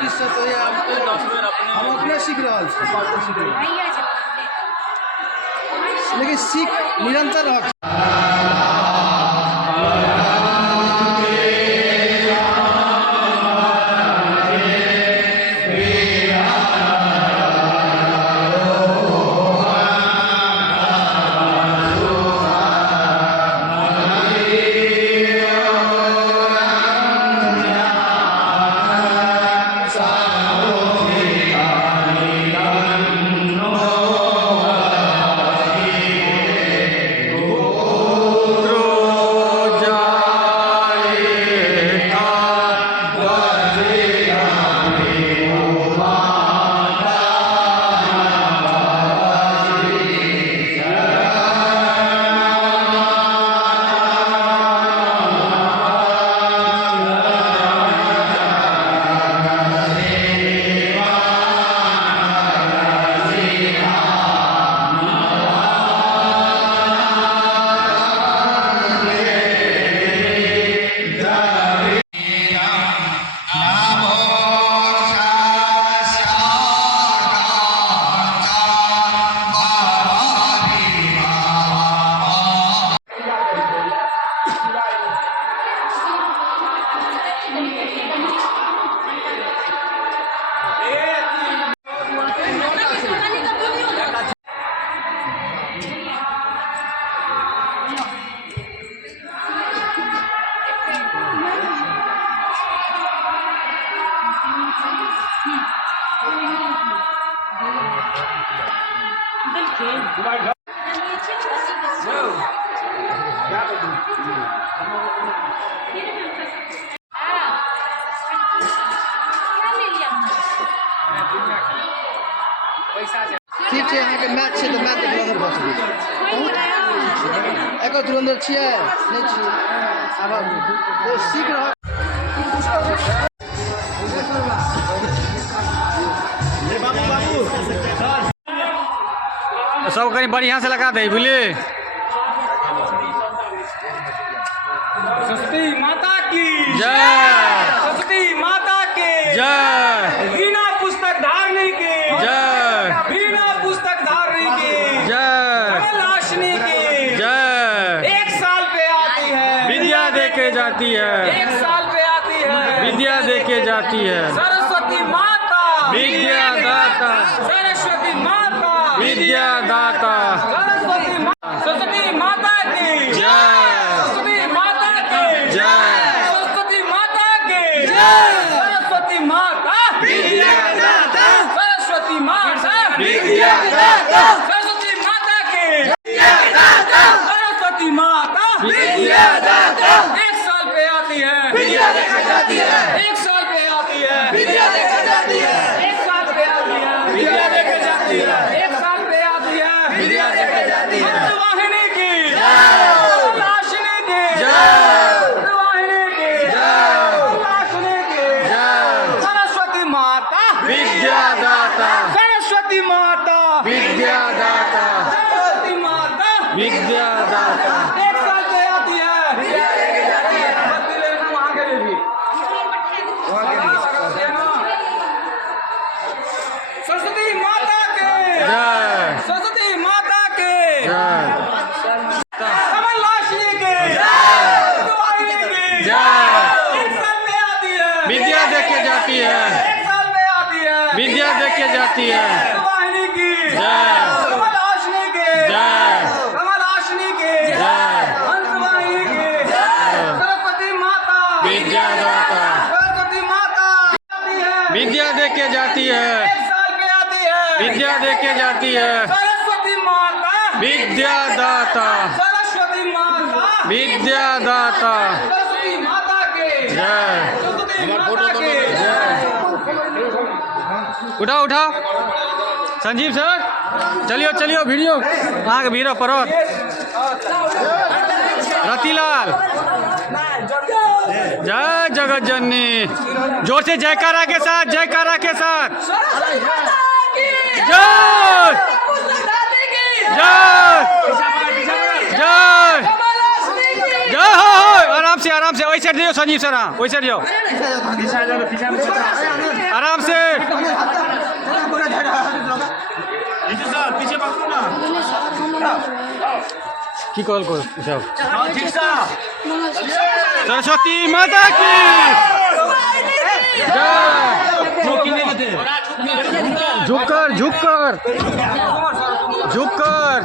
किस्सा तो ये हम अपने सीख रहा लेकिन सीख निरंतर रह ठीक है अहाँके मैच छै तऽ मैच धुरंधर भऽ सकै छै एकर धुरंधर छियै नहि छियै आब ओ सीख रह सब कहीं बढ़िया से लगा दे बुझलिए। सरस्वती माता की जय, सरस्वती माता के जय, बिना पुस्तक धारने के जय, बिना पुस्तक धारने के जय, कमलाशिनी की जय। 1 साल पे आती है, विद्या दे के जाती है, 1 साल पे आती है, विद्या दे के जाती है। सरस्वती माता विद्या दाता, सरस्वती माता विद्या दाता, सरस्वती माता की जय, सरस्वती माता की जय, सरस्वती माता की सरस्वती माता विद्या दाता, सरस्वती माता विद्या दाता, सरस्वती माता की विद्या दाता, सरस्वती माता विद्या दाता। 1 साल पे आती है, विद्या दे के जाती है, 1 साल पे आती है, विद्या दे के जाती है, 1 साल पे आती है, विद्या दे के जाती है, 1 साल पे आती है, विद्या दे के जाती है। हंसवाहिनी की जय, कमलाशिनी की जय, हंसवाहिनी की जय, कमलाशिनी की जय। सरस्वती माता विद्या दाता, सरस्वती माता विद्या दाता, सरस्वती माता विद्या दाता। 1 साल पे आती है, विद्या दे के जाती है, वहाँ के लिए भी सरस्वती माता के जय, सरस्वती माता के जय, कमलाशिनी के हंसवाहिनी की जय। 1 साल पे आती है, विद्या दे के जाती है, 1 साल पे आती है, विद्या दे के जाती है। हंसवाहिनी की जय, कमलाशिनी के जय, कमलाशिनी के जय, हंसवाहिनी के सरस्वती माता विद्या दाता, सरस्वती माता आती है, विद्या दे के जाती है, 1 साल पे आती है, विद्या दे के जाती है। सरस्वती माता विद्या दाता, सरस्वती माता विद्या दाता, सरस्वती माता के जय। सरस्वती माता के उठाओ उठाओ संजीव सर, चलियो चलियो वीडियो अहाँ के भीड़ पड़त। रतिलाल, जय जगत जननी, जोर से जयकारा के साथ, जयकारा के साथ, जय जय जय जय हो। आराम से वैसे दियो संजीव सर, वैसे दियो आराम आराम से। की कॉल को सब सरस्वती माता की जय। झुककर झुककर झुककर।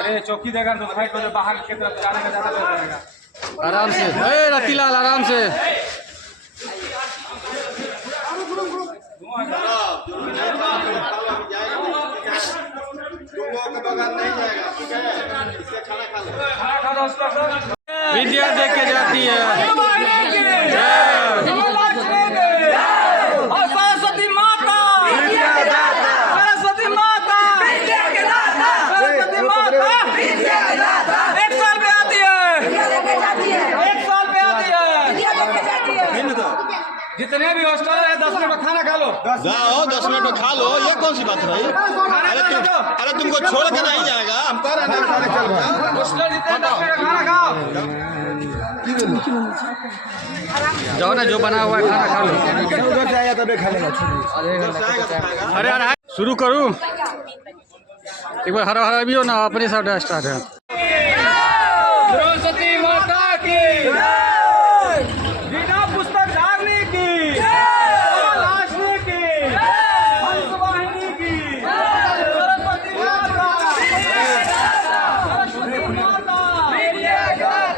अरे चौकी देगा तो फाइट हो बाहर की तरफ जाने का ज्यादा डर रहेगा। आराम से रतीलाल आराम से। विद्या दे के जाती है। सरस्वती माता, सरस्वती माता, सरस्वती माता 1 साल पे आती है, 1 साल पे आती है। जितने भी हॉस्टल है 10 मिनट में खाना खा लो। जाओ 10 मिनट में खा लो, ये कौन सी बात है भाई? अरे तुमको छोड़ के नहीं जाएगा, हम कह रहे हैं हॉस्टल जितने 10 मिनट में खाना खाओ। जाओ ना, जो बना हुआ है खाना खा लो। उधर जाएगा तब खा लेगा। अरे अरे शुरू करूँ एक बार। हरा हरा भी हो ना, अपने साथ स्टार्ट है। सरस्वती माता की बिना पुस्तक धारने की, लाशने की, हंसवाहिनी की, सरस्वती माता, सरस्वती माता,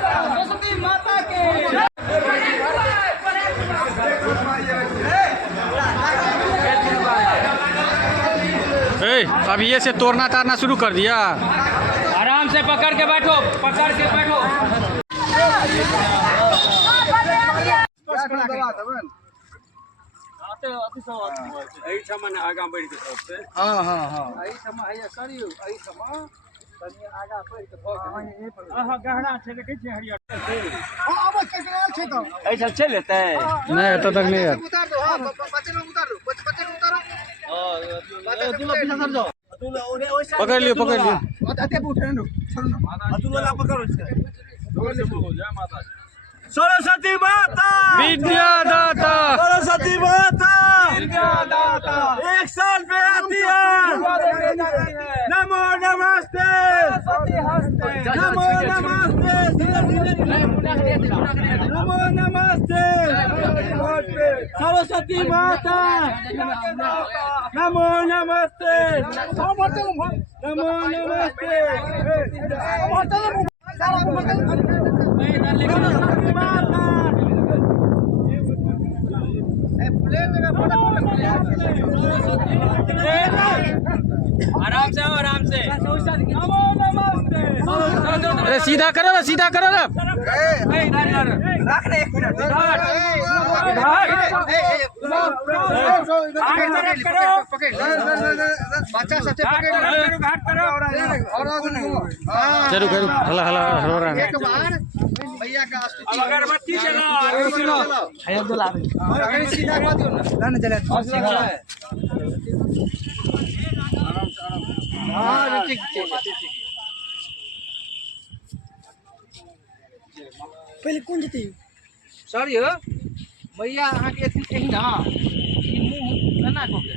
सरस्वती माता की। अब ये से तोड़ना तारना शुरू कर दिया। आराम से पकड़ के बैठो, पकड़ के बैठो। हाँ हाँ हाँ ऐसा चल लेता है। नहीं तो तक नहीं है। पकड़ लियो पकड़ लियो। सरस्वती माता, विद्यादाता, सरस्वती माता विद्यादाता 1 साल पे आती है। नमो नमस्ते, नमो नमस्ते, नमो नमस्ते, सरस्वती माता, नमो नमस्ते, नमो नमस्ते। आराम से आओ, आराम से। अरे सीधा करो ना, सीधा करो ना। जरूर करो। हला हला हो रहा है। भैया का अगरबत्ती जलाओ। सीधा कर दो ना, चले हाँ ठीक ठीक। पहले कौन जीते सर? ये भैया अहाँ के अथी कही ना मुंह ना को के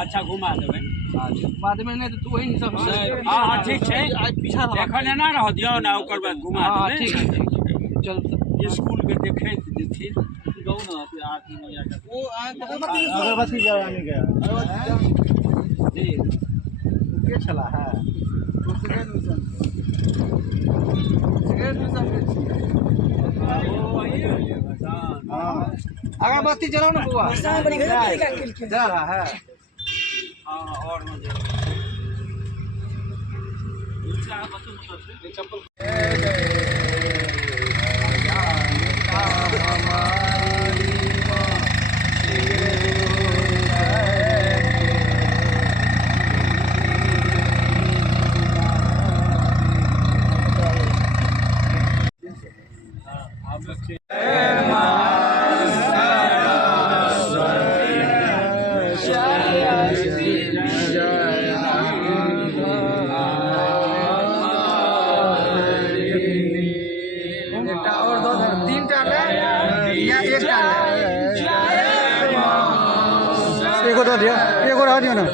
अच्छा घुमा देबै। बाद में नहीं तो तू वही सब। हाँ हाँ ठीक है। पीछा देखल ना रह दियो ना, ओकर बाद घुमा हाँ देबै। ठीक है चल स्कूल के देखैत जेथिन गौ ना आरती मैया का। वो अगरबत्ती जलाने गया जी के चला है तो सेकंड मिशन अगरबत्ती जलाओ ना बुआ। जला रहा है। हाँ और बजा दियो ना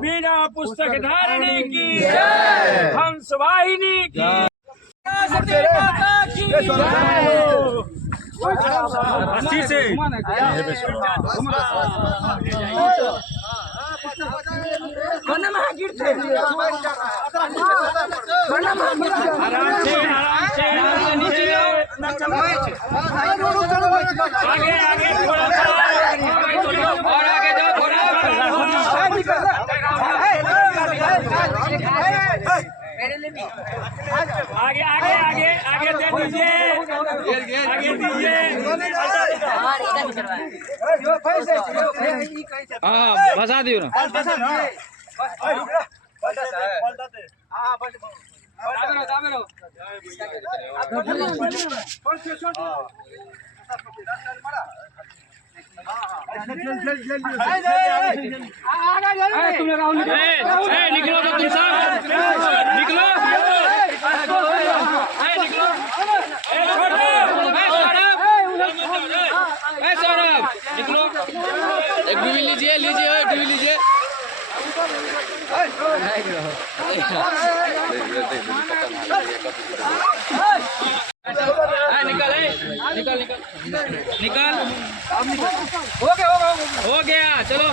बिना पुस्तक धारणी की हंस वाहिनी की सरस्वती माता की अस्सी से आगे आगे थोड़ा सा और आगे जाओ थोड़ा आगे आगे आगे आगे दे दीजिए आगे दीजिए हाँ बसा दियो ना निकलो तो तुम सब निकलो सौरभ निकलो एक डूबी लीजिए लीजिए डूबी लीजिए निकल निकल निकल निकल हो गया चलो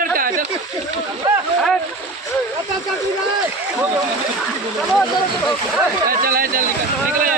लड़का चल चल निकल निकल